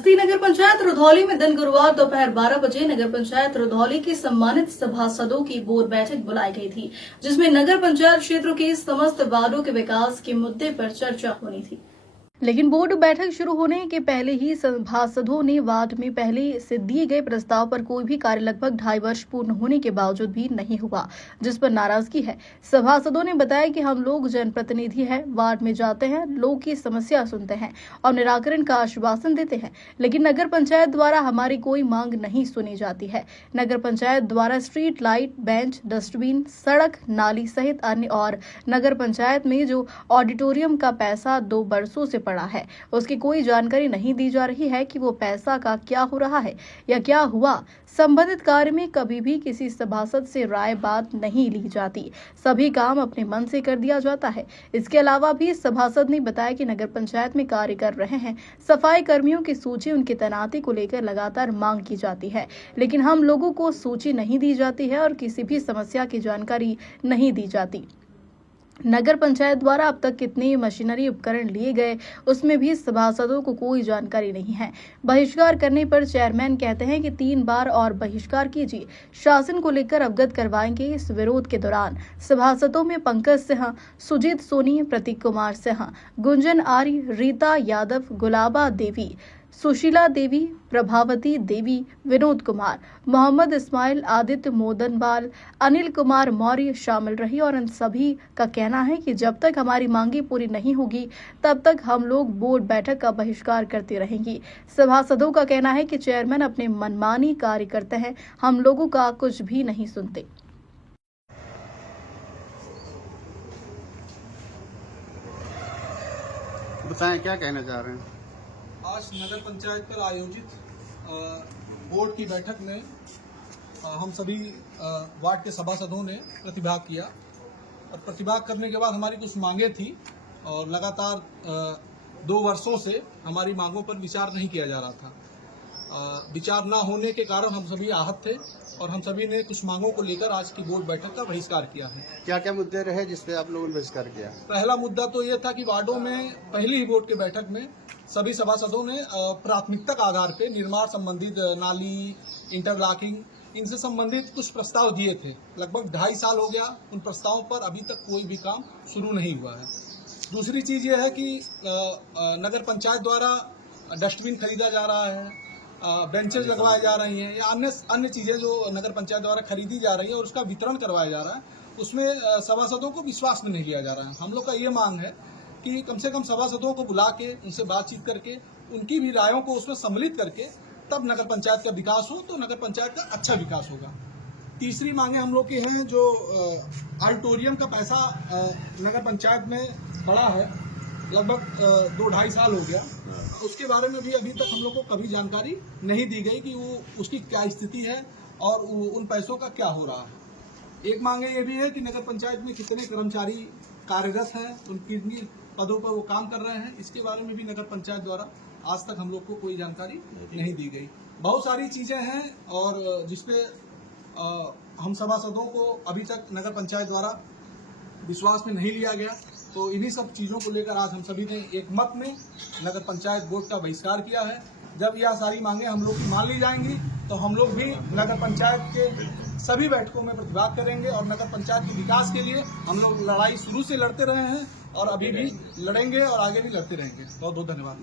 नगर पंचायत रुधौली में दिन गुरुवार दोपहर 12 बजे नगर पंचायत रुधौली के सम्मानित सभासदों की बोर्ड बैठक बुलाई गई थी, जिसमें नगर पंचायत क्षेत्रों के समस्त वार्डों के विकास के मुद्दे पर चर्चा होनी थी। लेकिन बोर्ड बैठक शुरू होने के पहले ही सभासदों ने वार्ड में पहले से दिए गए प्रस्ताव पर कोई भी कार्य लगभग 2.5 वर्ष पूर्ण होने के बावजूद भी नहीं हुआ, जिस पर नाराजगी है। सभासदों ने बताया कि हम लोग जनप्रतिनिधि हैं, वार्ड में जाते हैं, लोग की समस्या सुनते हैं और निराकरण का आश्वासन देते हैं, लेकिन नगर पंचायत द्वारा हमारी कोई मांग नहीं सुनी जाती है। नगर पंचायत द्वारा स्ट्रीट लाइट, बेंच, डस्टबिन, सड़क, नाली सहित अन्य और नगर पंचायत में जो ऑडिटोरियम का पैसा 2 वर्षों से पड़ा है, उसकी कोई जानकारी नहीं दी जा रही है कि वो पैसा का क्या हो रहा है या क्या हुआ। संबंधित कार्य में कभी भी किसी सभासद से राय बात नहीं ली जाती, सभी काम अपने मन से कर दिया जाता है। इसके अलावा भी सभासद ने बताया कि नगर पंचायत में कार्य कर रहे हैं, सफाई कर्मियों की सूची उनकी तैनाती को लेकर लगातार मांग की जाती है, लेकिन हम लोगों को सूची नहीं दी जाती है और किसी भी समस्या की जानकारी नहीं दी जाती। नगर पंचायत द्वारा अब तक कितने मशीनरी उपकरण लिए गए, उसमें भी सभासदों को कोई जानकारी नहीं है। बहिष्कार करने पर चेयरमैन कहते हैं कि 3 बार और बहिष्कार कीजिए, शासन को लेकर अवगत करवाएंगे। इस विरोध के दौरान सभासदों में पंकज सिंह, सुजीत सोनी, प्रतीक कुमार सिंह, गुंजन आर्य, रीता यादव, गुलाबा देवी, सुशीला देवी, प्रभावती देवी, विनोद कुमार, मोहम्मद इस्माइल, आदित्य मोदनवाल, अनिल कुमार मौर्य शामिल रही और इन सभी का कहना है कि जब तक हमारी मांगे पूरी नहीं होगी तब तक हम लोग बोर्ड बैठक का बहिष्कार करते रहेंगे। सभासदों का कहना है कि चेयरमैन अपने मनमानी कार्य करते हैं, हम लोगों का कुछ भी नहीं सुनते। बताएं क्या कहना चाह रहे हैं। आज नगर पंचायत पर आयोजित बोर्ड की बैठक में हम सभी वार्ड के सभासदों ने प्रतिभाग किया और प्रतिभाग करने के बाद हमारी कुछ मांगे थी और लगातार 2 वर्षों से हमारी मांगों पर विचार नहीं किया जा रहा था। विचार न होने के कारण हम सभी आहत थे और हम सभी ने कुछ मांगों को लेकर आज की बोर्ड बैठक का बहिष्कार किया है। क्या क्या मुद्दे रहे जिसपे आप लोगों ने बहिष्कार किया? पहला मुद्दा तो यह था कि वार्डों में पहली ही बोर्ड की बैठक में सभी सभासदों ने प्राथमिकता के आधार पर निर्माण संबंधित नाली, इंटरलॉकिंग, इनसे संबंधित कुछ प्रस्ताव दिए थे। लगभग 2.5 साल हो गया, उन प्रस्तावों पर अभी तक कोई भी काम शुरू नहीं हुआ है। दूसरी चीज ये है कि नगर पंचायत द्वारा डस्टबिन खरीदा जा रहा है, बेंचेस लगवाए जा रही हैं या अन्य चीजें जो नगर पंचायत द्वारा खरीदी जा रही है और उसका वितरण करवाया जा रहा है, उसमें सभासदों को विश्वास में नहीं लिया जा रहा है। हम लोग का ये मांग है कि कम से कम सभासदों को बुला के उनसे बातचीत करके उनकी भी रायों को उसमें सम्मिलित करके तब नगर पंचायत का विकास हो तो नगर पंचायत का अच्छा विकास होगा। तीसरी मांगे हम लोग की हैं, जो ऑडिटोरियम का पैसा नगर पंचायत में पड़ा है, लगभग 2-2.5 साल हो गया, उसके बारे में भी अभी तक हम लोग को कभी जानकारी नहीं दी गई कि वो उसकी क्या स्थिति है और उन पैसों का क्या हो रहा है। एक मांगे ये भी है कि नगर पंचायत में कितने कर्मचारी कार्यरत हैं, उन कितनी पदों पर वो काम कर रहे हैं, इसके बारे में भी नगर पंचायत द्वारा आज तक हम लोग को कोई जानकारी नहीं दी गई। बहुत सारी चीजें हैं और जिसपे हम सभासदों को अभी तक नगर पंचायत द्वारा विश्वास में नहीं लिया गया, तो इन्हीं सब चीजों को लेकर आज हम सभी ने एक मत में नगर पंचायत बोर्ड का बहिष्कार किया है। जब यह सारी मांगे हम लोग की मान ली जाएंगी तो हम लोग भी नगर पंचायत के सभी बैठकों में प्रतिभाग करेंगे और नगर पंचायत के विकास के लिए हम लोग लड़ाई शुरू से लड़ते रहे हैं और अभी भी लड़ेंगे और आगे भी लड़ते रहेंगे। बहुत बहुत धन्यवाद।